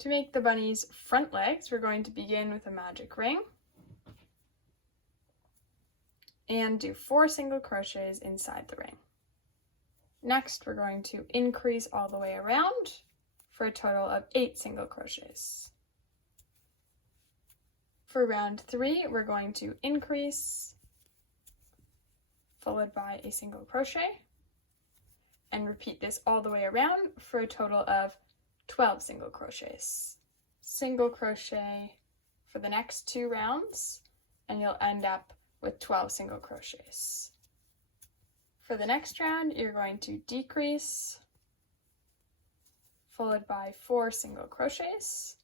To make the bunny's front legs, we're going to begin with a magic ring and do 4 single crochets inside the ring. Next, we're going to increase all the way around for a total of 8 single crochets. For round 3, we're going to increase, followed by a single crochet, and repeat this all the way around for a total of 12 single crochets. Single crochet for the next 2 rounds, and you'll end up with 12 single crochets. For the next round, you're going to decrease, followed by 4 single crochets,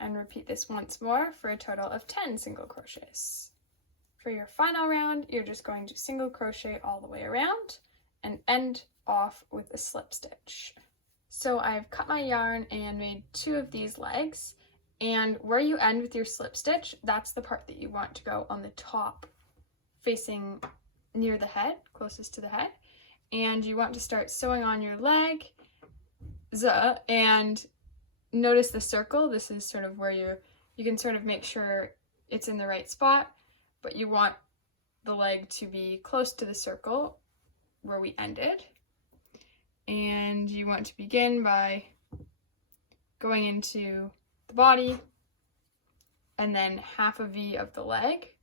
and repeat this once more for a total of 10 single crochets. For your final round, you're just going to single crochet all the way around and end off with a slip stitch. So I've cut my yarn and made 2 of these legs, and where you end with your slip stitch, that's the part that you want to go on the top, facing near the head, closest to the head, and you want to start sewing on your leg, and notice the circle. This is sort of where you can sort of make sure it's in the right spot, but you want the leg to be close to the circle where we ended. And you want to begin by going into the body and then half a V of the leg,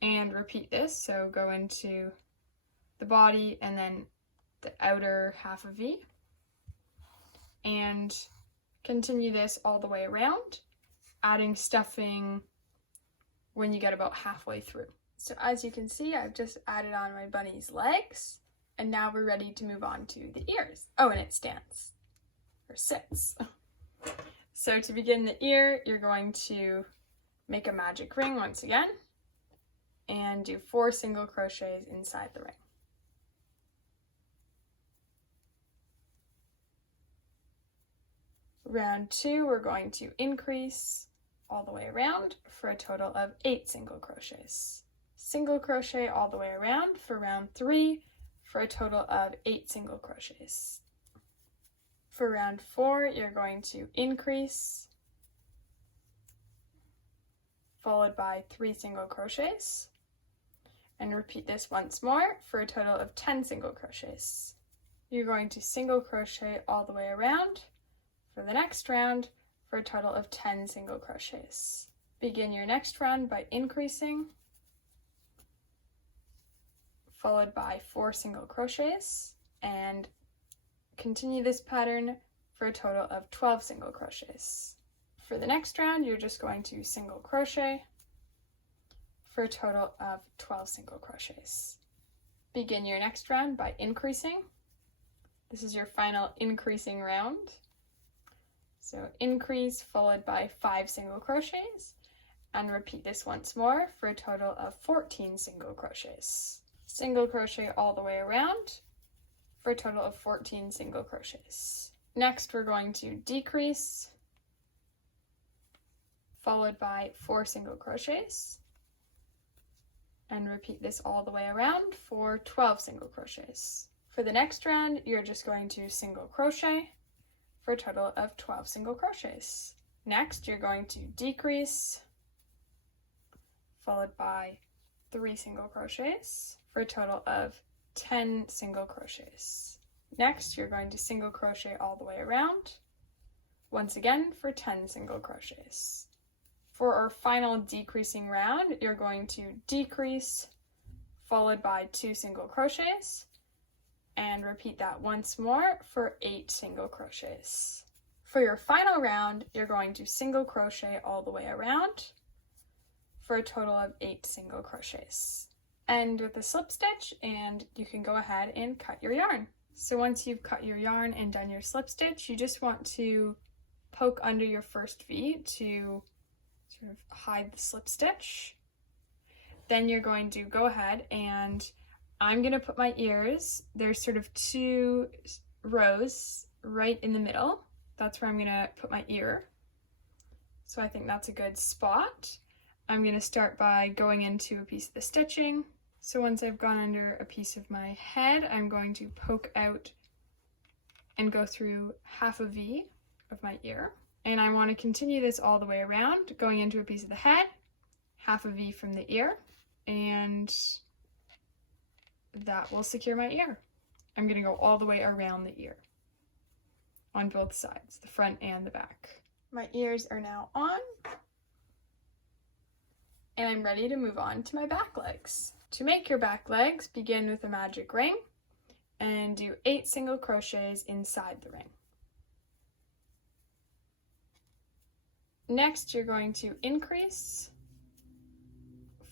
and repeat this. So go into the body and then the outer half a V, and continue this all the way around, adding stuffing when you get about halfway through. So as you can see, I've just added on my bunny's legs, and now we're ready to move on to the ears. Oh, and it stands, or sits. So to begin the ear, you're going to make a magic ring once again, and do 4 single crochets inside the ring. Round 2, we're going to increase all the way around for a total of 8 single crochets. Single crochet all the way around for round 3 for a total of 8 single crochets. For round 4, you're going to increase, followed by 3 single crochets, and repeat this once more for a total of 10 single crochets. You're going to single crochet all the way around for the next round for a total of 10 single crochets. Begin your next round by increasing, followed by 4 single crochets, and continue this pattern for a total of 12 single crochets. For the next round, you're just going to single crochet for a total of 12 single crochets. Begin your next round by increasing. This is your final increasing round. So increase followed by 5 single crochets, and repeat this once more for a total of 14 single crochets. Single crochet all the way around for a total of 14 single crochets. Next, we're going to decrease, followed by 4 single crochets, and repeat this all the way around for 12 single crochets. For the next round, you're just going to single crochet for a total of 12 single crochets. Next, you're going to decrease, followed by 3 single crochets for a total of 10 single crochets. Next, you're going to single crochet all the way around, once again for 10 single crochets. For our final decreasing round, you're going to decrease, followed by 2 single crochets, and repeat that once more for 8 single crochets. For your final round, you're going to single crochet all the way around for a total of 8 single crochets. End with a slip stitch, and you can go ahead and cut your yarn. So once you've cut your yarn and done your slip stitch, you just want to poke under your first V to sort of hide the slip stitch. Then you're going to go ahead, and I'm going to put my ears, there's sort of 2 rows right in the middle. That's where I'm going to put my ear. So I think that's a good spot. I'm going to start by going into a piece of the stitching. So once I've gone under a piece of my head, I'm going to poke out and go through half a V of my ear. And I want to continue this all the way around, going into a piece of the head, half a V from the ear, and that will secure my ear. I'm going to go all the way around the ear on both sides, the front and the back. My ears are now on, and I'm ready to move on to my back legs. To make your back legs, begin with a magic ring and do 8 single crochets inside the ring. Next, you're going to increase,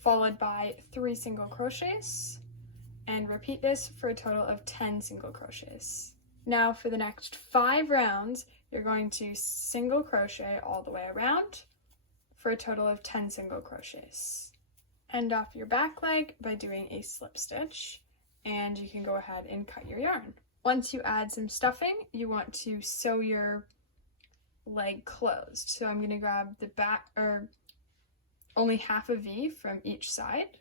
followed by 3 single crochets, and repeat this for a total of 10 single crochets. Now for the next 5 rounds, you're going to single crochet all the way around for a total of 10 single crochets. End off your back leg by doing a slip stitch, and you can go ahead and cut your yarn. Once you add some stuffing, you want to sew your leg closed. So I'm going to grab the back, or only half a V from each side,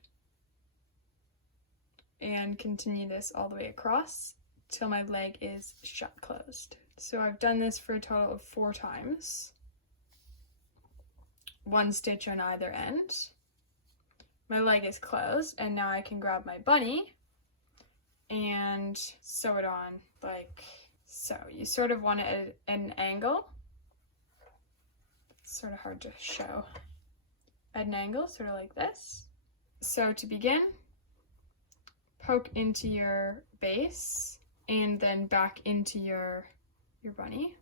and continue this all the way across till my leg is shut closed. So I've done this for a total of 4 times. 1 stitch on either end. My leg is closed, and now I can grab my bunny and sew it on like so. You sort of want it at an angle. It's sort of hard to show. At an angle, sort of like this. So to begin, poke into your base and then back into your bunny.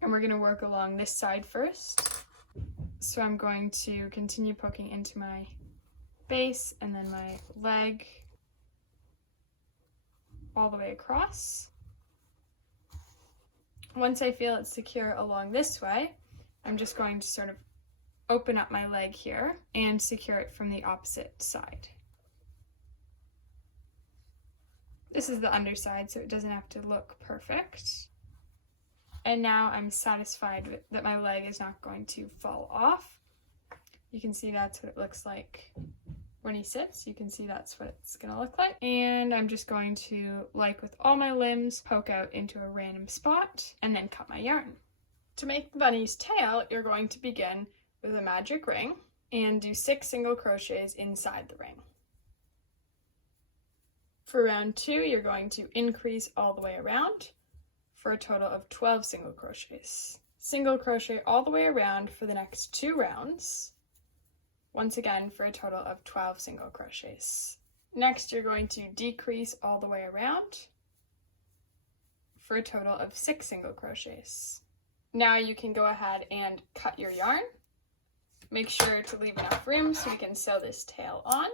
And we're going to work along this side first. So I'm going to continue poking into my base and then my leg all the way across. Once I feel it's secure along this way, I'm just going to sort of open up my leg here and secure it from the opposite side. This is the underside, so it doesn't have to look perfect. And now I'm satisfied that my leg is not going to fall off. You can see that's what it looks like when he sits. You can see that's what it's going to look like. And I'm just going to, like with all my limbs, poke out into a random spot and then cut my yarn. To make the bunny's tail, you're going to begin with a magic ring and do 6 single crochets inside the ring. For round 2, you're going to increase all the way around for a total of 12 single crochets. Single crochet all the way around for the next 2 rounds, once again for a total of 12 single crochets. Next, you're going to decrease all the way around for a total of 6 single crochets. Now you can go ahead and cut your yarn. Make sure to leave enough room so we can sew this tail on,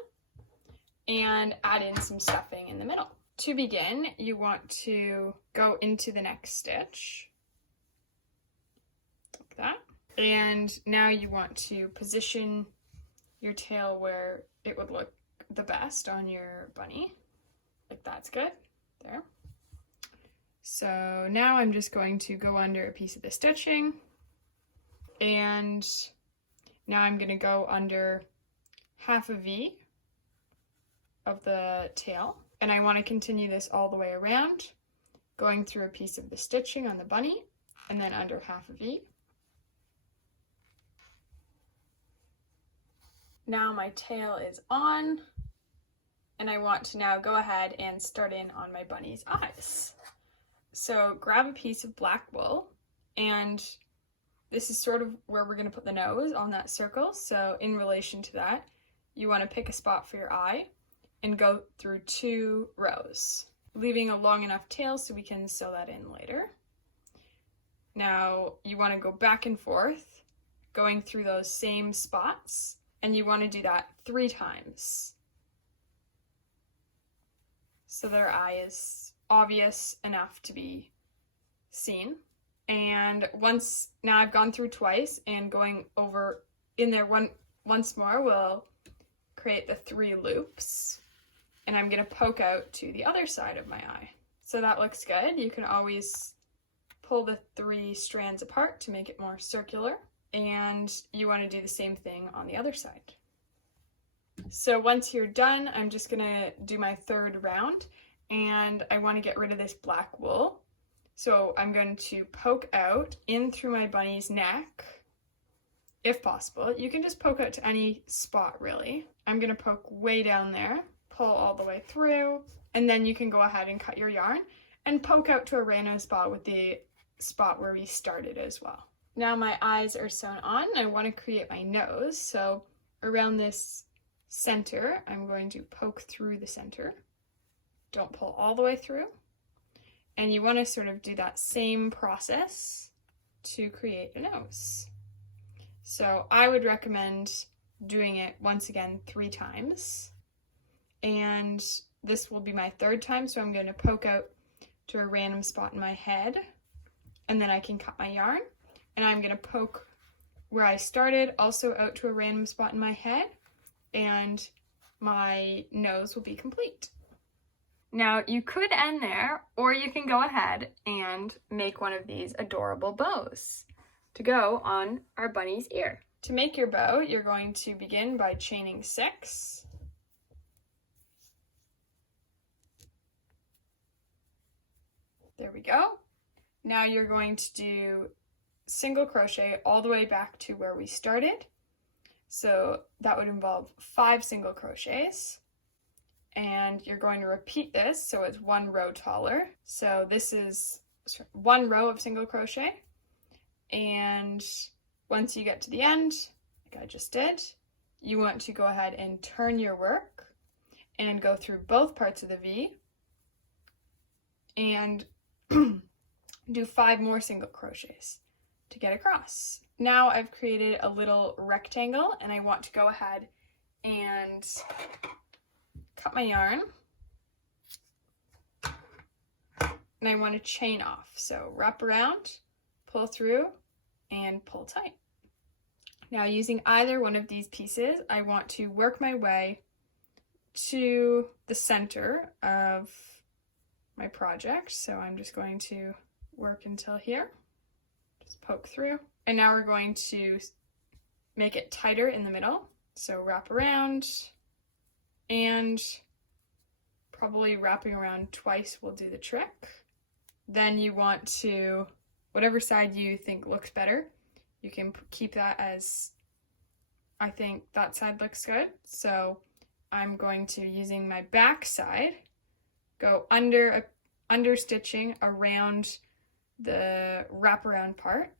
and add in some stuffing in the middle. To begin, you want to go into the next stitch, like that. And now you want to position your tail where it would look the best on your bunny. Like that's good, there. So now I'm just going to go under a piece of the stitching, and now I'm going to go under half a V of the tail, and I want to continue this all the way around, going through a piece of the stitching on the bunny and then under half a V. Now my tail is on, and I want to now go ahead and start in on my bunny's eyes. So grab a piece of black wool, and this is sort of where we're going to put the nose on that circle. So in relation to that, you want to pick a spot for your eye and go through 2 rows, leaving a long enough tail so we can sew that in later. Now you want to go back and forth, going through those same spots, and you want to do that 3 times. So their eye is obvious enough to be seen. And now I've gone through twice, and going over in there once more will create the 3 loops. And I'm going to poke out to the other side of my eye. So that looks good. You can always pull the 3 strands apart to make it more circular, and you want to do the same thing on the other side. So once you're done, I'm just going to do my 3rd round, and I want to get rid of this black wool. So I'm going to poke out in through my bunny's neck, if possible. You can just poke out to any spot, really. I'm going to poke way down there, pull all the way through, and then you can go ahead and cut your yarn and poke out to a random spot with the spot where we started as well. Now my eyes are sewn on, and I want to create my nose. So around this center, I'm going to poke through the center. Don't pull all the way through. And you want to sort of do that same process to create a nose. So I would recommend doing it once again 3 times. And this will be my 3rd time, so I'm going to poke out to a random spot in my head, and then I can cut my yarn. And I'm going to poke where I started, also out to a random spot in my head, and my nose will be complete. Now you could end there, or you can go ahead and make one of these adorable bows to go on our bunny's ear. To make your bow, you're going to begin by chaining 6. There we go. Now you're going to do single crochet all the way back to where we started. So that would involve 5 single crochets. And you're going to repeat this so it's 1 row taller. So this is 1 row of single crochet. And once you get to the end, like I just did, you want to go ahead and turn your work and go through both parts of the V and do 5 more single crochets to get across. Now I've created a little rectangle, and I want to go ahead and cut my yarn, and I want to chain off. So wrap around, pull through, and pull tight. Now using either one of these pieces, I want to work my way to the center of my project. So I'm just going to work until here, just poke through. And now we're going to make it tighter in the middle. So wrap around, and probably wrapping around twice will do the trick. Then you want to, whatever side you think looks better, you can keep that as, I think that side looks good. So I'm going to, using my back side, go under stitching around the wraparound part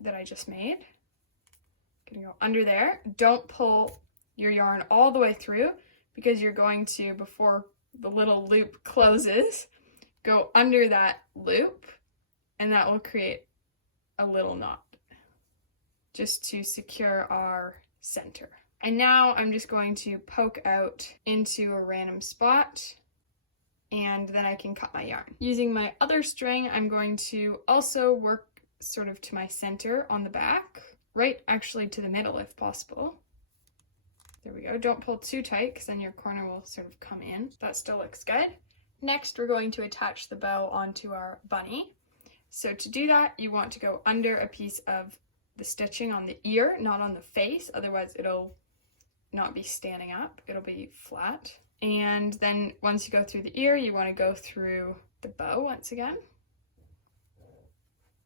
that I just made. Gonna go under there. Don't pull your yarn all the way through, because you're going to, before the little loop closes, go under that loop, and that will create a little knot just to secure our center. And now I'm just going to poke out into a random spot, and then I can cut my yarn. Using my other string, I'm going to also work sort of to my center on the back, right actually to the middle if possible. There we go. Don't pull too tight, because then your corner will sort of come in. That still looks good. Next, we're going to attach the bow onto our bunny. So to do that, you want to go under a piece of the stitching on the ear, not on the face, otherwise it'll not be standing up, it'll be flat. And then once you go through the ear, you want to go through the bow once again.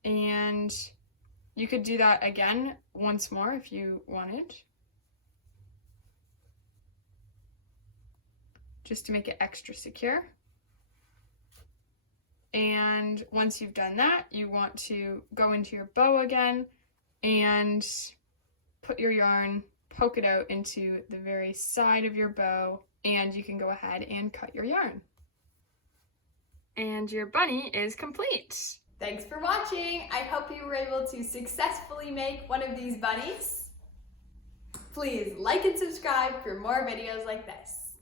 And you could do that again once more if you wanted, just to make it extra secure. And once you've done that, you want to go into your bow again and put your yarn, poke it out into the very side of your bow, and you can go ahead and cut your yarn. And your bunny is complete. Thanks for watching. I hope you were able to successfully make one of these bunnies. Please like and subscribe for more videos like this.